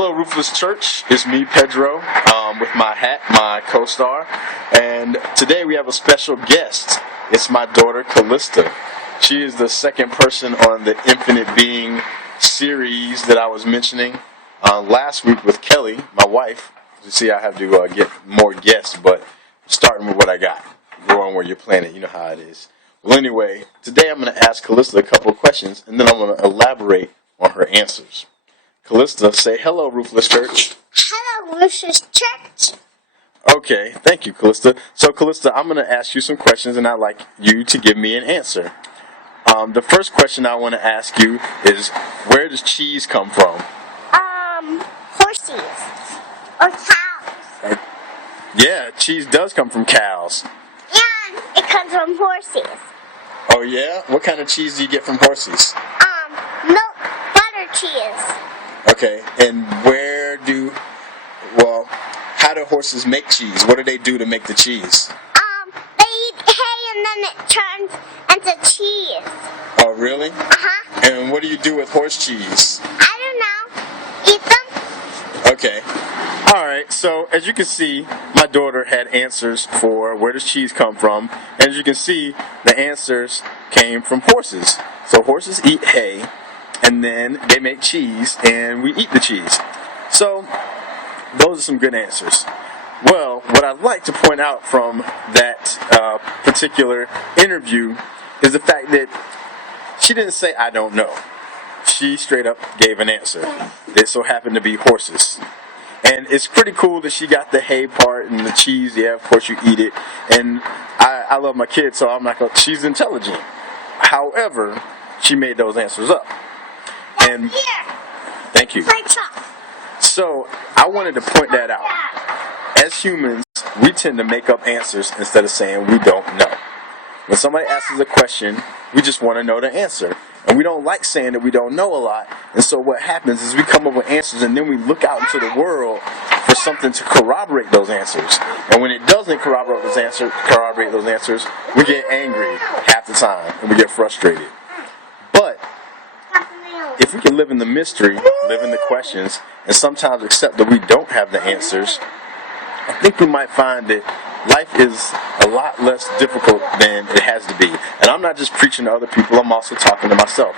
Hello, Roofless Church. It's me, Pedro, with my hat, my co-star. And today we have a special guest. It's my daughter, Callista. She is the second person on the Infinite Being series that I was mentioning last week with Kelly, my wife. You see, I have to get more guests, but starting with what I got. Growing where you're planted, you know how it is. Well, anyway, today I'm going to ask Callista a couple of questions, and then I'm going to elaborate on her answers. Callista, say hello, Roofless Church. Hello, Roofless Church. Okay, thank you, Callista. So, Callista, I'm going to ask you some questions, and I'd like you to give me an answer. The first question I want to ask you is, where does cheese come from? Horses. Or cows. Yeah, cheese does come from cows. And it comes from horses. Oh, yeah? What kind of cheese do you get from horses? Milk, butter cheese. Okay, and how do horses make cheese? What do they do to make the cheese? They eat hay and then it turns into cheese. Oh, really? Uh-huh. And what do you do with horse cheese? I don't know. Eat them? Okay. Alright, so as you can see, my daughter had answers for where does cheese come from. And as you can see, the answers came from horses. So horses eat hay, and then they make cheese, and we eat the cheese. So, those are some good answers. Well, what I'd like to point out from that particular interview is the fact that she didn't say, I don't know. She straight up gave an answer. It so happened to be horses. And it's pretty cool that she got the hay part and the cheese. Yeah, of course you eat it. And I love my kids, so I'm not going to, she's intelligent. However, she made those answers up. And thank you. So I wanted to point that out. As humans, we tend to make up answers instead of saying we don't know. When somebody asks us a question, we just want to know the answer. And we don't like saying that we don't know a lot. And so what happens is we come up with answers, and then we look out into the world for something to corroborate those answers. And when it doesn't corroborate those answers, we get angry half the time, and we get frustrated. But if we can live in the mystery, live in the questions, and sometimes accept that we don't have the answers, I think we might find that life is a lot less difficult than it has to be. And I'm not just preaching to other people, I'm also talking to myself.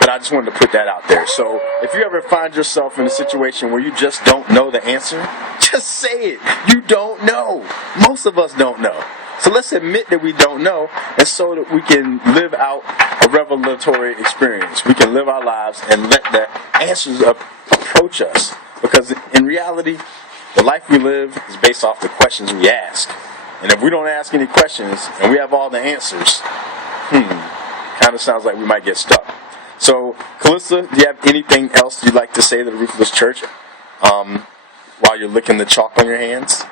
But I just wanted to put that out there. So if you ever find yourself in a situation where you just don't know the answer, just say it. You don't know. Most of us don't know. So let's admit that we don't know, and so that we can live out a revelatory experience. We can live our lives and let the answers approach us. Because in reality, the life we live is based off the questions we ask. And if we don't ask any questions and we have all the answers, kind of sounds like we might get stuck. So, Callista, do you have anything else you'd like to say to the Roofless Church while you're licking the chalk on your hands?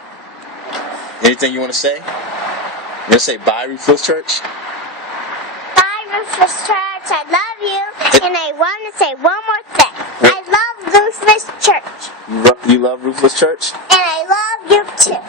Anything you want to say? You want to say bye, Roofless Church? Bye, Roofless Church. I love you. And I want to say one more thing. I love Roofless Church. You love Roofless Church? And I love you too.